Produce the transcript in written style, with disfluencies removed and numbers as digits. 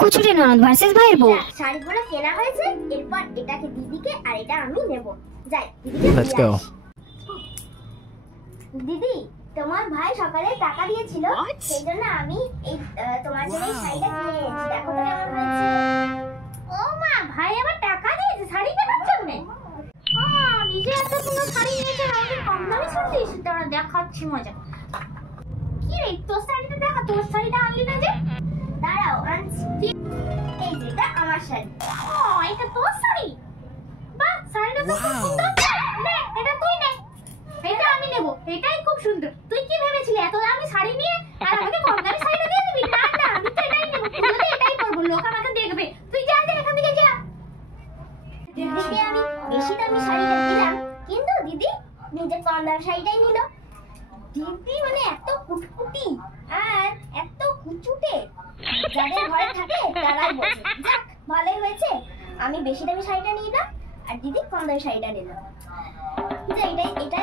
কুচুরি ননদ ভার্সেস ভাইয়ের বউ। শাড়িগুলো কেনা হয়েছে, এরপর এটাকে দিদিকে আর এটা আমি নেব। যাই দিদিকে। Let's go. দিদি, তোমার ভাই সকালে টাকা দিয়েছিল, সেই জন্য আমি এই তোমার জন্য এই শাড়িটা কিনে এনেছি। দেখো তো কেমন হয়েছে। ও মা, ভাই আবার টাকা দিয়েছে শাড়ি কেনার জন্য? নিজে এত সুন্দর শাড়ি নিয়েছে, আমাকে কম দামে শাড়ি দিয়েছে। দাঁড়া দেখাচ্ছি মজা। কি রে, তোর শাড়িটা দেখা, তোর শাড়িটা আনলি না যে? দাঁড়াও আনছি। এই যেটা আমার শাড়ি। ও, এটা তোর শাড়ি? বাহ, শাড়িটা তো খুব সুন্দর। নে, এটা তুই নে। এটা আমি নেব, এটাই খুব সুন্দর। তুই কি ভেবেছিলি এত দামি শাড়ি নিয়ে আর আমাকে কম দামি শাড়িটা দিয়ে দিবি? না না, আমি তো এটাই নেব। পুজোতে এটাই পরবো, লোক আমাকে দেখবে। তুই যা যা, এখান থেকে যা। দিদিকে আমি বেশি দামি শাড়িটা দিলাম, কিন্তু দিদি নিজে কম দামি শাড়িটাই নিল। দিদি মানে এত কুটকুটি আর এত কুচুটে, যাদের ঘরে থাকে তারাই বোঝে। যাক, ভালোই হয়েছে, আমি বেশি দামি শাড়িটা নিলাম আর দিদি কম দামি শাড়িটা নিলাম। এটাই